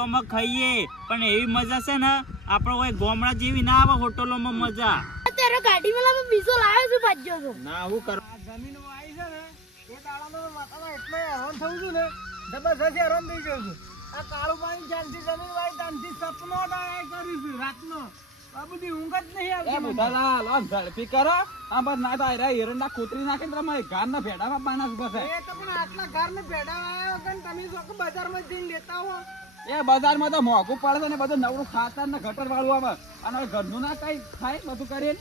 હોટલોમાં ખાઈએ પણ એવી મજા છે ને આપણે ઓય ગોમડા જેવી ના આવે હોટલોમાં મજા. અત્યારે ગાડી મેલામાં બીજો લાવ્યો છું ભાજ્યો તો. ના હું કરવા જમીન વાઈ છે ને એ દાડાનો માથામાં એટલે હેરાન થઉં છું ને જબરજસ્ત હેરાન થઈ ગયો છું. આ કાળું પાણી જ્યાંથી જમીન વાઈ ત્યાંથી સપનો ડાય કર્યું છું રાતનો. બાબુજી ઊંઘ જ નહીં આવતી. એ બુધાલાલ આ ઝડપી કરો. આ બસ ના તો આયરા હિરણના કોતરી નાખે ને તમારે ગારના ભેડામાં પાના બસ એ તો પણ આટલા ઘરને ભેડા આવ્યા વગર તમે જો બજારમાં જઈને લેતા હો. એ બજારમાં તો મોંઘું પડે છે ને બધું નવરું ખાતર ને ગટર વાળું આવે અને હવે ઘરનું ના કઈ ખાય બધું કરીને.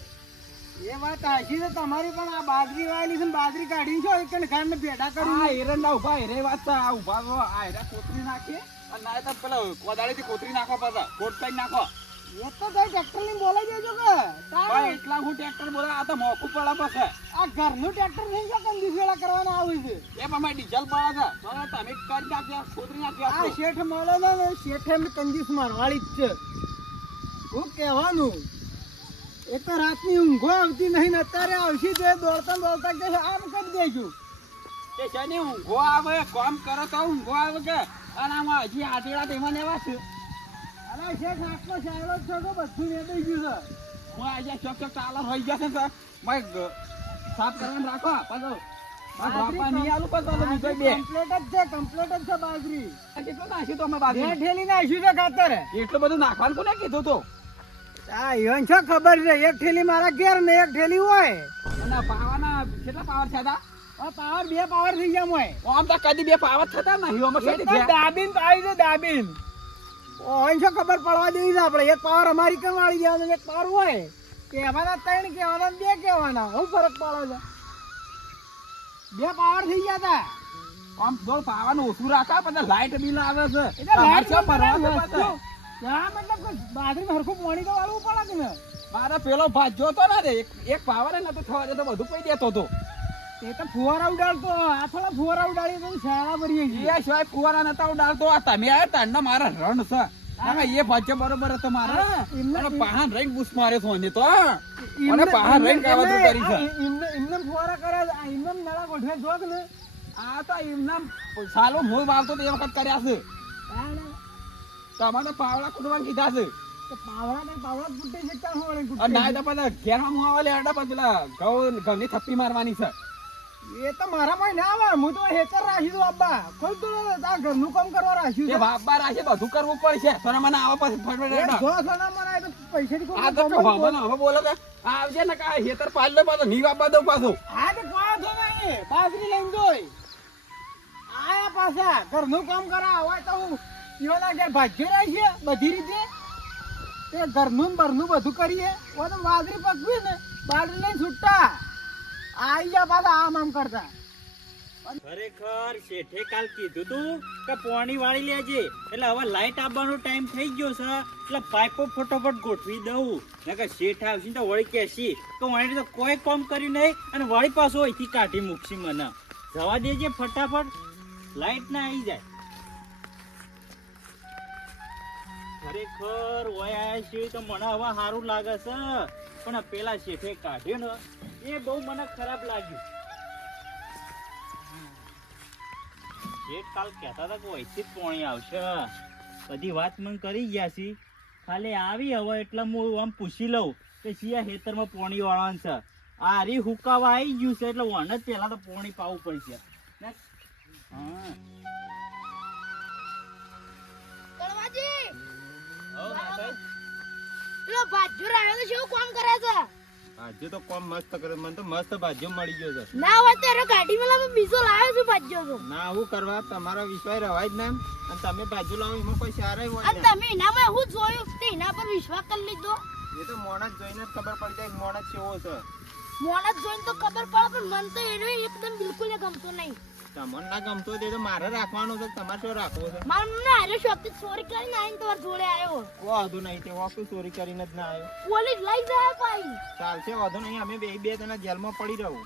એ વાત હાચી છે તમારી પણ આ બાજરી વાયેલી છે ને બાજરી કાઢી છો એક ઘરને ભેડા આ કરી. હિરણના ઉભા હિરે વાત છે આ ઉભા તો આયરા કોતરી નાખીએ અને ના તો પેલા કોદાળીથી કોતરી નાખો પાછા કોટ કઈ નાખો. એ તો કઈ ટ્રેક્ટર ની બોલાઈ દેજો કે ભાઈ એટલા હું ટ્રેક્ટર બોલા આ તો મોંઘું પડે પછી. આ ઘરનું ટ્રેક્ટર નહીં કે કંદી વેળા કરવાના આવે છે. એ પણ ડીઝલ પડે છે તો તમે કરી નાખ્યો કોતરી આ નાખ્યો. શેઠ મળે ને શેઠે એમને કંજૂસ મારવાળી જ છે. હું કહેવાનું એક તો રાતની ઊંઘો આવતી નહીં ને અત્યારે આવશે તો દોડતા દોડતા કે આમ કરી દેજો. તે શની ઊંઘો આવે કામ કરો તો ઊંઘો આવે કે અને આમાં હજી આટેડા તેમાં લેવા છે. અરે શેઠ આટલો સાયલો જ છે તો બધું વેચાઈ ગયું છે. હું આજે ચોક ચોક ચાલર હોઈ જશે ને મેં સાફ કરવાનું રાખો પાછો બાપા નહીં આલું પાછો બીજો બે કમ્પ્લીટ જ છે બાજરી. કેટલું નાખ્યું તો અમે બે બાજુ ઠેલી નાખ્યું છે ખાતર. એટલું બધું નાખવાનું કોને કીધું તો આ ઈવન છે ખબર છે એક ઠેલી મારા ઘેર ને એક ઠેલી હોય. અને પાવાના કેટલા પાવર થતા આ પાવર બે પાવર થઈ ગયા મોય. આમ તો કદી બે પાવર થતા નહીં આમાં એ કેટલી તો થયા? દાબીન તો આવી છે દાબીન. ઓય છે ખબર પડવા દેવી છે આપણે એક પાવર અમેરિકન વાળી ગયા અને એક પાવર હોય કહેવાના ત્રણ કહેવાના બે કહેવાના હું ફરક પડે છે. બે પાવર થઈ ગયા હતા. આમ થોડું પાવાનું ઓછું રાખા પછી લાઈટ બિલ આવે છે એટલે લાઈટ તમારે માં ભરવા છે પાછા. ત્યાં મતલબ કે બાજરી હરખું પાણી તો વાળવું પડે કે ને. મારે પેલો ભાજ્યો તો ને એક પાવર ને તો થવા જતો બધું પડી દેતો હતો. એ તો ફુવારા ઉડાડતો આ થોડા ફુવારા ઉડાડીએ તો શાળા ભરીએ છીએ. એ સિવાય ફુવારા નતા ઉડાડતો આ તમે આવ્યા તાંડા મારા રણ છે આમાં એ ભાજ્ય બરોબર હતો મારા હા, એમને- અને પહાણ રહીને બૂસ માર્યો છો ને તો અને પહાણ રહીને કાવતું કરી છે. એમને ફુવારા કર્યા છે. આ એમને નળા ગોઠવે જોક ને. આ તો એમના સાલો મૂળ વાવતો તો એ વખત કર્યા છે તમારે પાવડા કૂટવા કીધા છે પાવડા ને પાવડા ફૂટે છે ક્યાં હોય ને અને ના કૂટે તો પેલા ઘેરા મું આવે લેડા પછી પેલા ઘઉંની થપ્પી મારવાની છે. છે. એ તો મારામાં ના આવે હું તો હેતર રાખી દઉં અબ્બા કોઈ તો આ ઘરનું કામ કરવા રાખ્યું એ છે. બાપા રાખે બધું કરવું પડશે તો મને આવે પછી ફટફટ એ હેડો. જો સોના મને તો પૈસાથી કોઈ આ તો કામ હવે નહીં. હવે બોલો કે આવજે ને કા હેતર પાડ લે પાછો ની વાપા દઉં પાછો. આ તો કોઈ તો નહીં બાજરી લઈને જોઈ આયા પાછા ઘરનું કામ કરા હોય તો હું ઈવાના ઘેર ભાગ્યો રહી છે બધી રીતે તે ઘરનું ને બરનું બધું કરીએ હોય તો બાજરી પકવી ને બાજરી લઈને છૂટતા આઈ જા પાછા આમ આમ કરતા. ખરેખર શેઠે કાલ કીધું તું કે પોણી વાળી લેજે એટલે હવે લાઈટ આવવાનો ટાઈમ થઈ ગયો છે એટલે પાઇપો ફટોફટ ગોઠવી દઉં નકર શેઠ આવશે તો વળી કહેશી કે વળી તો કોઈ કામ કર્યું નહીં અને વળી પાછો અહીંથી કાઢી મૂકશી મને જવા દેજે ફટાફટ લાઈટ ના આવી જાય. ખરેખર વય આવ્યા છે તો મને હવે સારું લાગે છે પણ પેલા શેઠે કાઢ્યો ને એ બહુ મને ખરાબ લાગ્યું. શેઠ કાલ કહેતા હતા કે અહીંથી જ પોણી આવશે બધી વાત મને કરી ગયા છી ખાલી આવી હવે એટલે હું આમ પૂછી લઉં કે શિયા ખેતરમાં પોણી વાળવાનું છે આ હરી હુકાવા આવી ગયું છે એટલે વન જ પહેલા તો પોણી પાવું પડશે ને. હા કળવાજી હો નાથાઈ. પેલો ભાજ્યો આવ્યો તો શું કામ કરે છે? આજે તો કોમ મસ્ત કરે મને તો મસ્ત ભાજ્યો મળી ગયો છે. ના હોય ત્યારે ગાડી મેલામાં બીજો લાવ્યો છું ભાજ્યો તો. ના આવું કરવા તમારો વિશ્વાસ રવાય જ ને અને તમે ભાજ્યો લાવો એમાં કોઈ સારા હોય અને ને તમે એનામાં હું જોયું તે એના પર વિશ્વાસ કરી લીધો. એ તો મોણસ જોઈને જ ખબર પડી જાય કે મોણસ કેવો છે. મોણસ જોઈને તો ખબર પડે પણ મને તો એનો એકદમ બિલકુલ ગમતો નહીં. તમને ના ગમતો હોય તે તો મારે રાખવાનું છે તમારે શું રાખવો છે. મારું ના હારે શોપથી ચોરી કરીને આવીને તમારા જોડે આવ્યો. વાંધો નહીં તે વાપરું ચોરી કરીને જ ના આવ્યો. પોલીસ લઈ જાય ભાઈ. ચાલશે વાંધો નહીં અમે બે જણા જેલમાં પડી રહું.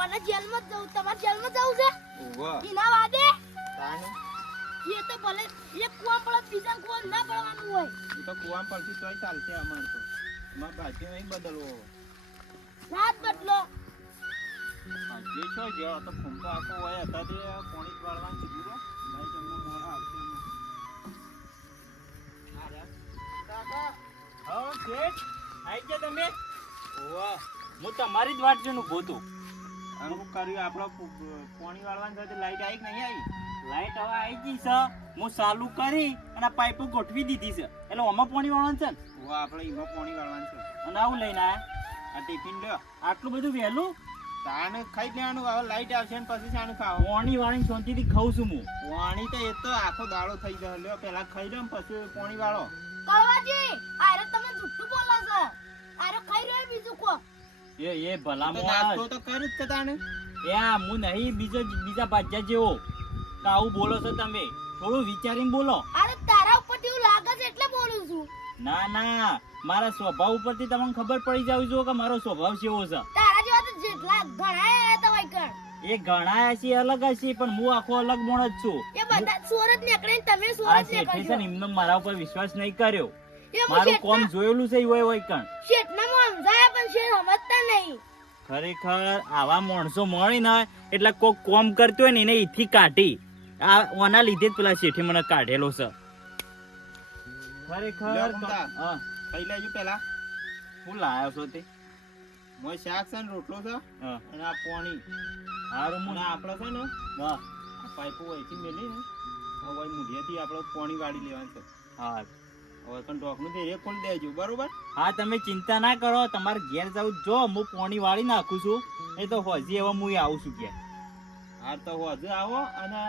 ઓને જેલમાં જ જવું તમારે જેલમાં જવું છે વાહ એના વાદે તાને એ તો ભલે એક કુવા પડે બીજા કુવા ના પડવાનું હોય. એ તો કુવા પડતી તોય ચાલશે અમારે તો અમારે ભાજ્યો નહીં બદલવો. રાત બદલો. જે છો જે તો ફૂમતો આખો હોય હતા તે પોણી જ વાળવાનું કીધું રો નહીં તમને મોડા આવશે શેઠ આઈ ગયા તમે? ઓવા હું તમારી જ વાટ જોઈને ઊભો હતો. આનું કર્યું આપણો પાણી વાળવાની સાથે લાઈટ આવી કે નહીં આવી? લાઈટ હવે આવી ગઈ છે. હું ચાલુ કરી અને આ પાઇપો ગોઠવી દીધી છે. એટલે આમાં પાણી વાળવાનું છે ને. ઓ આપણે એમાં પાણી વાળવાનું છે. અને આવું લઈને આયા. આ ટિફિન લ્યો. આટલું બધું વહેલું તાને ખાઈ લેવાનું. હવે લાઈટ આવશે ને પછી શાનું ખાવું? પાણી વાળીને શાંતિથી ખાઉં છું હું. પાણી તો એ તો આખો દાડો થઈ જશે. લ્યો પેલા ખાઈ લો ને પછી પાણી વાળો. કળવાજી આરે તમે જુઠ્ઠું બોલો છો. આરે ખાઈ રહ્યો બીજું કો. એ ભલા તો માણસ. નાસ્તો તો કરું જ કે તાને. એ આ હું નહીં બીજા બાજા જેવો કે આવું બોલો છો તમે. થોડું વિચારીને બોલો. અરે તારા ઉપરથી એવું લાગે છે એટલે બોલું છું. ના મારા સ્વભાવ ઉપરથી તમને ખબર પડી જાવ જો કે મારો સ્વભાવ કેવો છે. તારા જેવા તો જેટલા ઘણા તો વાયકણ. એ ઘણા હશે અલગ હશે પણ હું આખો અલગ માણસ છું. એ બધા સુરત નીકળે ને તમે આ સુરત શેઠે છે નીકળજો. ને એમનો મારા ઉપર વિશ્વાસ નહીં કર્યો. એ હું મારું કોમ શેઠના- જોયેલું છે હોય કણ. શેઠના માં સમજાયા પણ શેઠ સમજતા નહીં. ખરેખર આવા માણસો મળી ને એટલે કોક કોમ કરતો હોય ને એને ઈથી કાઢી આ ઓના લીધે જ પેલા શેઠે મને કાઢેલો છે. ખરેખર લ્યો મમતા. હા ખાઈ લેજો પેલા. હું લાયો છો તે મોય શાક છે ને રોટલો છે હા અને આ પાણી. હારું અને હું આપણે છે ને હા આ પાઇપો અહીંથી મેલી ને આ વળી મૂઢિયાથી આપણે પાણી વાળી લેવાનું છે. હા હવે પણ ઢોકનું તે એ ખોલી દેજો બરોબર. હા તમે ચિંતા ના કરો. તમારે ઘેર જાવ જો હું પાણી વાળી નાખું છું. એ તો હજી હવે હું આવું છું ઘેર. હા તો હજુ આવો અને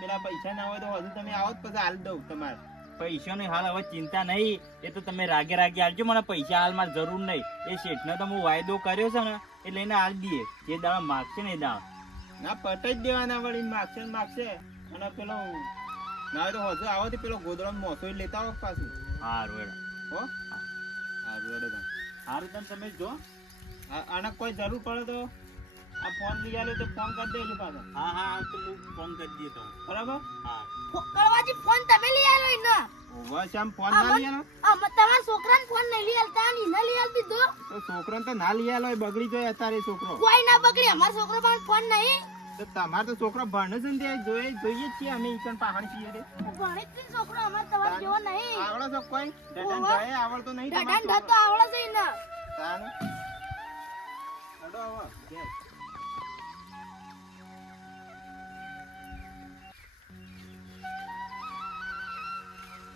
પેલા પૈસા ના હોય તો હજુ તમે આવો જ પછી હાલ દઉં તમારે. પૈસાની હાલ હવે ચિંતા નહીં. એ તો તમે રાગે આવજો. મને પૈસા હાલ મારે જરૂર નહીં. એ શેઠનો તો હું વાયદો કર્યો છે ને એ લઈને હાલ દઈએ. જે દાડા માગશે ને એ દાડા. ના પટાઈ જ દેવાના વળી માગશે ને માગશે. અને પેલો ના હોય તો હજુ આવો તો પેલો ગોદડો મોસો લેતા આવો પાછું. હારું હેડો. હો હારું હેડો તાન. હારું તને તમે જો. આને કોઈ જરૂર પડે તો આ ફોન લઈ આલો તો ફોન કરી દેજો પાછો. હા તો હું ફોન કરી દઈએ તો. બરાબર. હા કળવાજી ફોન તમે લઈ આલો ને. ઓવા શ્યામ ફોન ના લઈ આલો તમારા છોકરાને ફોન નહીં લઈ આલતા ને એને લઈ આલ દીધો. તો છોકરાને તો ના લઈ આલો એ બગડી જાય અત્યારે છોકરો. કોઈ ના બગડી. અમારો છોકરો પણ ફોન નહીં. તો તમારે તો છોકરો ભણે છે ને તે જોઈએ જ છીએ અમે ઈકણ પહાડ છીએ તે. ભણે જ છે છોકરો. અમારો તમારો જેવો નહીં. આવડે છે કોઈ ડડન ઓવા. જાય આવડતો નહીં ડડાન તમારો ઢતો આવડે છે એને. તાને હેડો આવો ઘેર.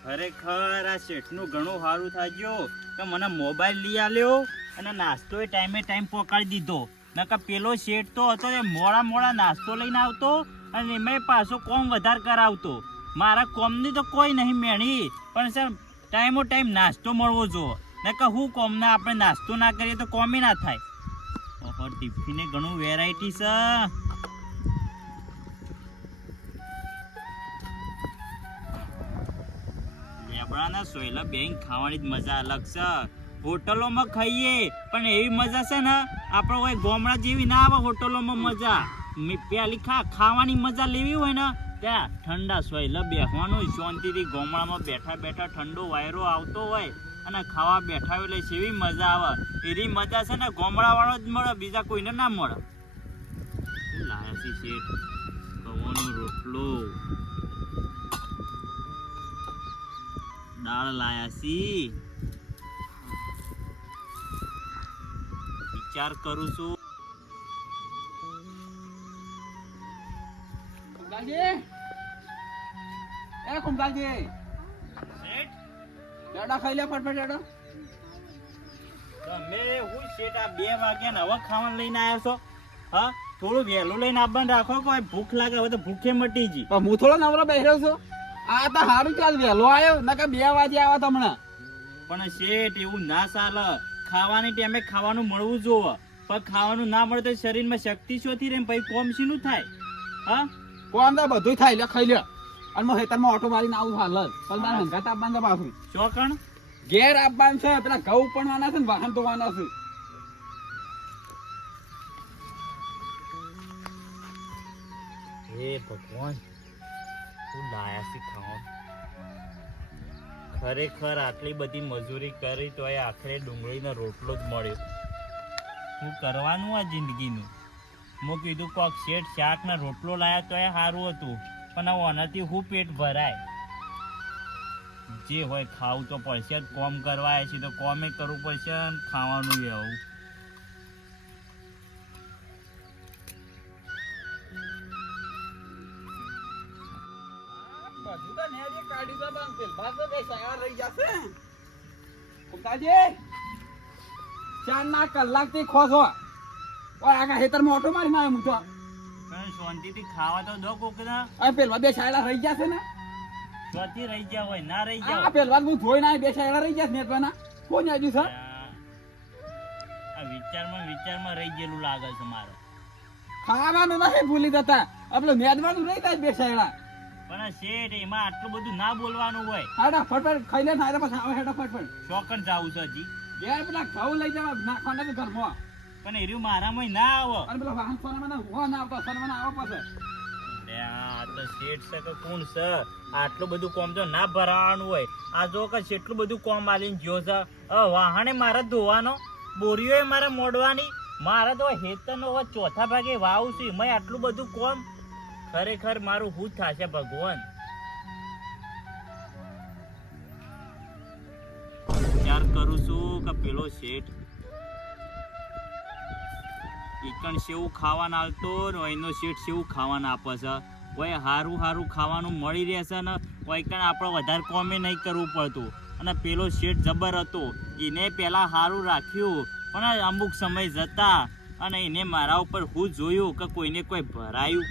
ખરેખર આ શેઠનું ઘણું સારું થાજો કે મને મોબાઈલ લઈ આલ્યો અને નાસ્તો એ ટાઈમ પકડી દીધો. નકર પેલો શેઠ તો હતો એ મોડા નાસ્તો લઈને આવતો અને એમાં પાછો કોમ વધારે કરાવતો. મારા કોમની તો કોઈ નહીં મેણી પણ સર ટાઈમ નાસ્તો મળવો જો. નકર હું કોમના આપણે નાસ્તો ના કરીએ તો કોમી ના થાય. ઓહો ટિફિને ઘણું વેરાયટી છે. લેબડાના સોયલા બેંક ખાવાની જ મજા અલગ છે. હોટલોમાં ખાઈએ પણ એવી મજા છે ને આપણે હોય ગામડા જેવી ના આવે હોટલોમાં મજા. પેલી ખાવાની મજા લેવી હોય ને ત્યાં ઠંડા સોયલા બેસવાનું શાંતિથી ગામડામાં બેઠા ઠંડો વાયરો આવતો હોય અને ખાવા બેઠા એટલે એવી મજા આવે. એવી મજા છે ને ગામડાવાળો જ મળે બીજા કોઈને ના મળે. લાયા છે શેઠ ઘઉંનો રોટલો દાળ લાયા છી. વિચાર કરું છું. કુંભાજી એ કુંભાજી દાડા ખાઈ લે ફટફટ હેડો. તમે હું શેઠ આ 2 વાગ્યા ને હવે ખાવાનું લઈને આવ્યા છો? હા થોડું વહેલું લઈને આવવાનું રાખો. કોઈ ભૂખ લાગે હવે તો ભૂખે મટી ગઈ. પણ હું થોડો નવરો બેઠો છું. આ તો સારું ચાલ વહેલો આવ્યો નકર 2 વાગે આવ્યા તમને. પણ શેઠ એવું ના ચાલે. ખાવાની ટાઈમે ખાવાનું મળવું જોવે. પણ ખાવાનું ના મળે તો શરીરમાં શક્તિ શોધી રહે પછી કોમ શીનું થાય. હા કોણ તો બધું થાય લે ખાઈ લે. અને હું હેતરમાં ઓટો મારીને આવું હાલ જ. પણ તારે હંગાત આપવાનું છે પાછું. ચોકણ ઘેર આપવાનું છે. પેલા ઘઉં પણ વાના છે ને વાહન તો વાના છે. હે ભગવાન શું લાયા છે ખાવાનું. ખરેખર આટલી બધી મજૂરી કરી તો એ આખરે ડુંગળીનો રોટલો જ મળ્યો. શું કરવાનું આ જિંદગીનું. મેં કીધું કોક શેઠ શાકના રોટલો લાયા તો એ સારું હતું પણ આ ઓનાથી હું પેટ ભરાય. જે હોય ખાવું તો પડશે જ. કોમ કરવા આવ્યા છીએ તો કોમે કરવું પડશે ને ખાવાનું આવું. બધું તો નેરી કાઢી દો બાંગ પેલ ભાગ તો બેસાયા રહી જશે કુમતાજી 4 કલાકથી ખોસો ઓય આગા હેતરમાં ઓટો મારી ના હું તો પણ શાંતિથી ખાવા તો દો કોકને. આ પેલવા બેસાયેલા રહી જશે ને ચોથી રહી ગયા હોય ના રહી આ જાવ. પેલવા હું જોઈ ના બેસાયેલા રહી જશે નેટવાના કોણ આજુ છે આ વિચારમાં રહી ગયેલું લાગે છે મારે. ખાવાનું નથી ભૂલી જતા આપણે નેદવાનું રહી જાય બેસાયેલા પણ આ શેઠ એમાં આટલું બધું ના બોલવાનું હોય. હાડા ફટફટ ખાઈ લે ને પછી આવે હેડા ફટફટ ચોકન જાવું છે હજી. ઘેર પેલા ઘઉં લઈ જવા નાખવાના છે ઘરમાં પણ એર્યું મારામાં ના આવે. અને પેલા વાહન સોનામાં હું ના આવતા સોનામાં આવે પાસે લે આ તો શેઠ છે કે કોણ છે? આટલું બધું કોમ તો ના ભરાવાનું હોય. આ જો કે કેટલું બધું કોમ આલીને જ્યો છે. વાહણે મારે ધોવાનો, બોરીઓ મારે મોડવાની, મારે તો હેતરનો હવે ચોથા ભાગે વાવું છું. એમાંય આટલું બધું કોમ. ખરેખર મારું હું જ થશે ભગવાન. વિચાર કરું છું કે પેલો શેઠ ચિકન સેવું ખાવાના આવતો ને એનો શેઠ સેવું ખાવાના આપે છે. કોઈ હારું ખાવાનું મળી રહેશે ને કોઈ કણ આપણે વધારે કોમે નહીં કરવું પડતું. અને પેલો શેઠ જબર હતો, એને પહેલાં સારું રાખ્યું પણ અમુક સમય જતા અને એને મારા ઉપર હું જોયું કે કોઈને કોઈ ભરાયું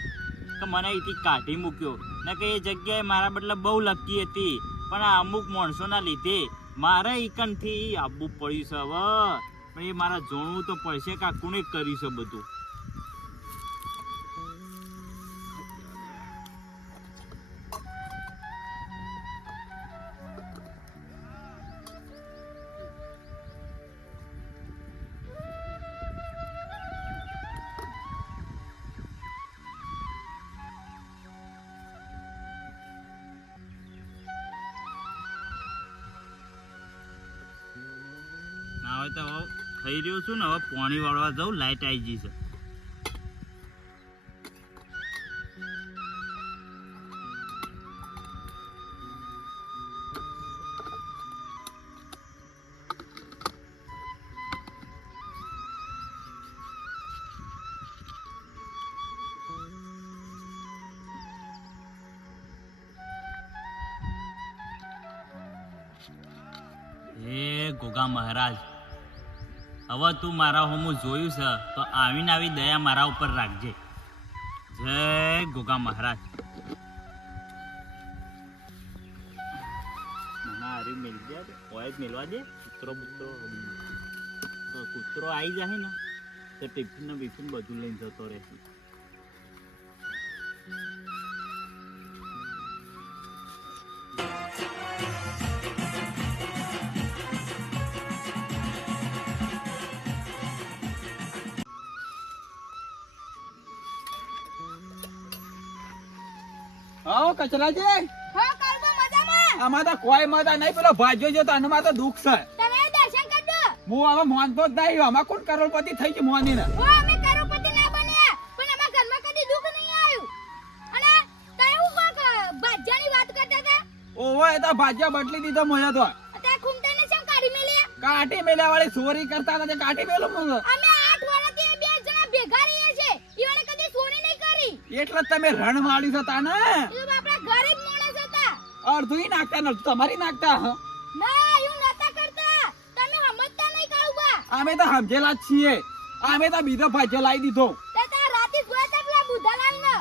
કે મને અહીંથી કાઢી મૂક્યો ને કે એ જગ્યાએ મારા બદલે બહુ લકી હતી. પણ આ અમુક માણસોના લીધે મારે ઈકનથી આવવું પડ્યું છે. હવે પણ એ મારા જોણવું તો પડશે કે આ કોણે કર્યું છે બધું. ના હોય તો હવે થઈ રહ્યો છું ને, હવે પાણી વાળવા જાઉં. લાઈટ આવી ગઈ છે. હે ગોગા મહારાજ, હવે તું મારા હોમું જોયું છે તો આવીને આવી દયા મારા ઉપર રાખજે. જય ગોગા મહારાજ. મેળવા દે કૂતરો આવી જાય ને તો ટિફિન ને બિફિન બધું લઈને જતો રહેશે. આવો કચરાજી હા કાલબા મજામાં. આમાં તો કોઈ મજા નહીં. પેલો ભાજ્યો છે તો આનામાં તો દુઃખ છે. તમે દર્શન કરજો. હું હવે મોનતો જ નહીં. આમાં કોણ કરોડપતિ થઈ ગયું મોની ને? ઓ અમે કરોડપતિ ના બન્યા પણ અમારા ઘરમાં કદી દુઃખ નહીં આવ્યું. અને તમે હું કોક ભાજ્યાની વાત કરતા હતા? ઓવે એ તો ભાજ્યા બદલી દીધો મને તો. અત્યારે ખૂમતાઈને શેમ કાઢી મેલ્યા? કાઢી મેલ્યા વાળી ચોરી કરતા નથી. કાઢી મેલું મને. અમે 8 વર્ષથી બે જણા ભેગા રહીએ છે. ઈવાને કદી ચોરી નહીં કરી. એટલે જ તમે રણ વાળી હતા ને. એ તો આપણા ગરીબ માણસ હતા. અડધું નાખતા ને તમારી નાખતા. ના એવું નતા કરતા. તમે સમજતા નહીં કાળુબા. અમે તો સમજેલા જ છીએ. અમે તો બીજો ભાજ્યો લાવી દીધો. તે તાર રાતે જોયા તા પેલા બુધાલાલ ને.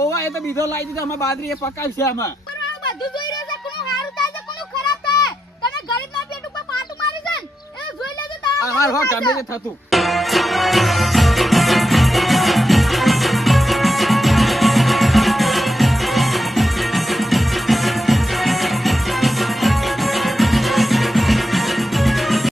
ઓવા એ તો બીજો લાવી દીધો. અમે બાજરી એ પકાવી છે અમે. પણ આ બધું જોઈ રહ્યો છે. કોનું સારું થાય છે કોનું ખરાબ થાય. તમે ગરીબના પેટ ઉપર પાટું મારી છે ને એ જોઈ લેજો તારા. આ હાર હો ગમે તે થતું.